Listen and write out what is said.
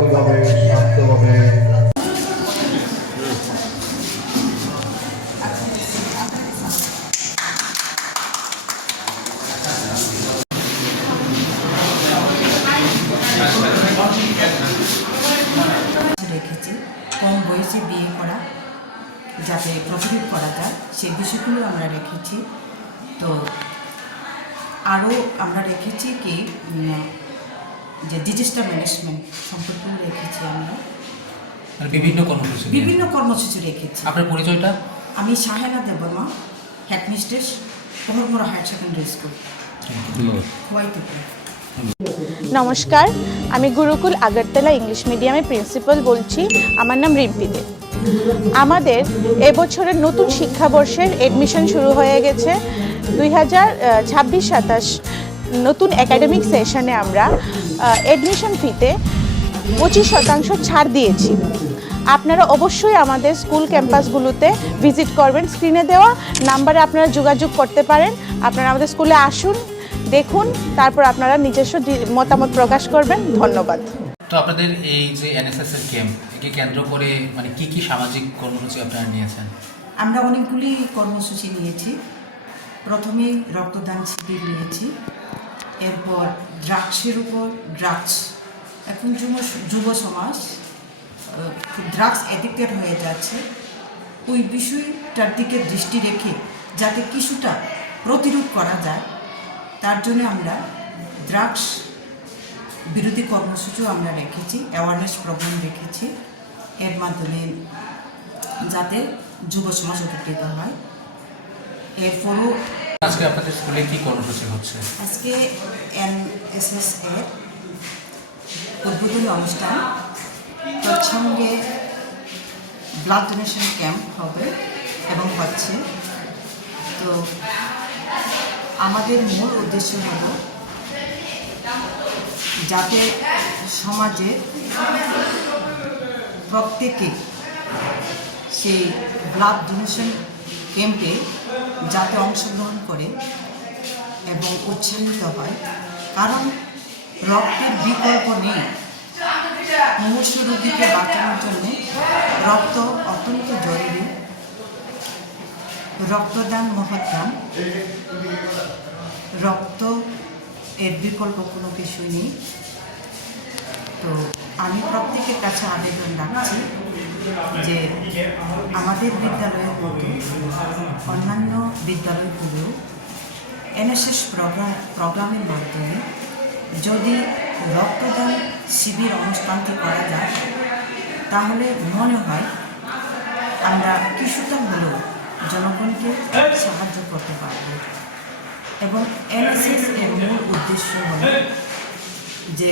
সফলভাবে শান্তভাবে। রেখেছে। কম বয়সে বিয়ে করা, যাতে প্রফিট করা যায় সেই বিষয়গুলো আমরা রেখেছি। তো আরও আমরা রেখেছি কি যে ডিজাস্টার ম্যানেজমেন্ট সম্পর্কেও রেখেছি আমরা। মানে বিভিন্ন কর্মসূচি বিভিন্ন কর্মসূচি রেখেছি। আপনার পরিচয়টা? আমি Shahena Debbarma headmistress Kohormora higher secondary school নমস্কার আমি গুরুকুল আগরতলা ইংলিশ মিডিয়ামের প্রিন্সিপাল বলছি আমার নাম রিম্পি দে আমাদের এবছরের নতুন শিক্ষাবর্ষের এডমিশন শুরু হয়ে গেছে দুই হাজার ছাব্বিশ সাতাশ নতুন একাডেমিক সেশনে আমরা অ্যাডমিশন ফিতে পঁচিশ শতাংশ ছাড় দিয়েছি। আপনারা অবশ্যই আমাদের স্কুল ক্যাম্পাসগুলোতে ভিজিট করবেন। স্ক্রিনে দেওয়া নাম্বারে আপনারা যোগাযোগ করতে পারেন। আপনারা আমাদের স্কুলে আসুন দেখুন তারপর আপনারা নিজস্ব মতামত প্রকাশ করবেন। ধন্যবাদ। তো আপনাদের এই যে এনএসএস এর ক্যাম্প একে কেন্দ্র করে মানে কি কি সামাজিক কর্মসূচি আপনারা নিয়েছেন? আমরা অনেকগুলি কর্মসূচি নিয়েছি। প্রথমে রক্তদান শিবির নিয়েছি। এরপর ড্রাগসের উপর ড্রাগস এখন যুব যুব সমাজ ড্রাগস অ্যাডিক্টেড হয়ে যাচ্ছে। ওই বিষয়টার দিকে দৃষ্টি রেখে যাতে কিছুটা প্রতিরোধ করা যায়, তার জন্য আমরা ড্রাগস বিরোধী কর্মসূচিও আমরা রেখেছি অ্যাওয়ারনেস প্রোগ্রাম রেখেছি। এর মাধ্যমে যাতে যুব সমাজ উপকৃত হয়। এরপরও আজকে আপনাদের স্কুলে কি কর্মসূচি হচ্ছে? আজকে এন এস এস এর উদ্বোধনী অনুষ্ঠান। তৎসঙ্গে ব্লাড ডোনেশন ক্যাম্প হবে এবং হচ্ছে, তো আমাদের মূল উদ্দেশ্য হল যাতে সমাজে প্রত্যেকে সেই ব্লাড ডোনেশন ক্যাম্পে যাতে অংশগ্রহণ করে এবং উৎসাহিত হয়। কারণ রক্তের বিকল্প নেই। মুমূর্ষু রোগীকে বাঁচানোর জন্য রক্ত অত্যন্ত জরুরি। রক্তদান, মহৎদান। রক্ত এর বিকল্প কোনো কিছু নেই। তো আমি প্রত্যেকের কাছে আবেদন রাখছি। যে আমাদের বিদ্যালয়ের মতো অন্যান্য বিদ্যালয়গুলো এনএসএস প্রোগ্রাম প্রোগ্রামের মাধ্যমে যদি রক্তদান শিবির অনুষ্ঠানটি করা যায়, তাহলে মনে হয় আমরা কিছুটা হলেও জনগণকে সাহায্য করতে পারব। এবং এনএসএস এর মূল উদ্দেশ্য হল যে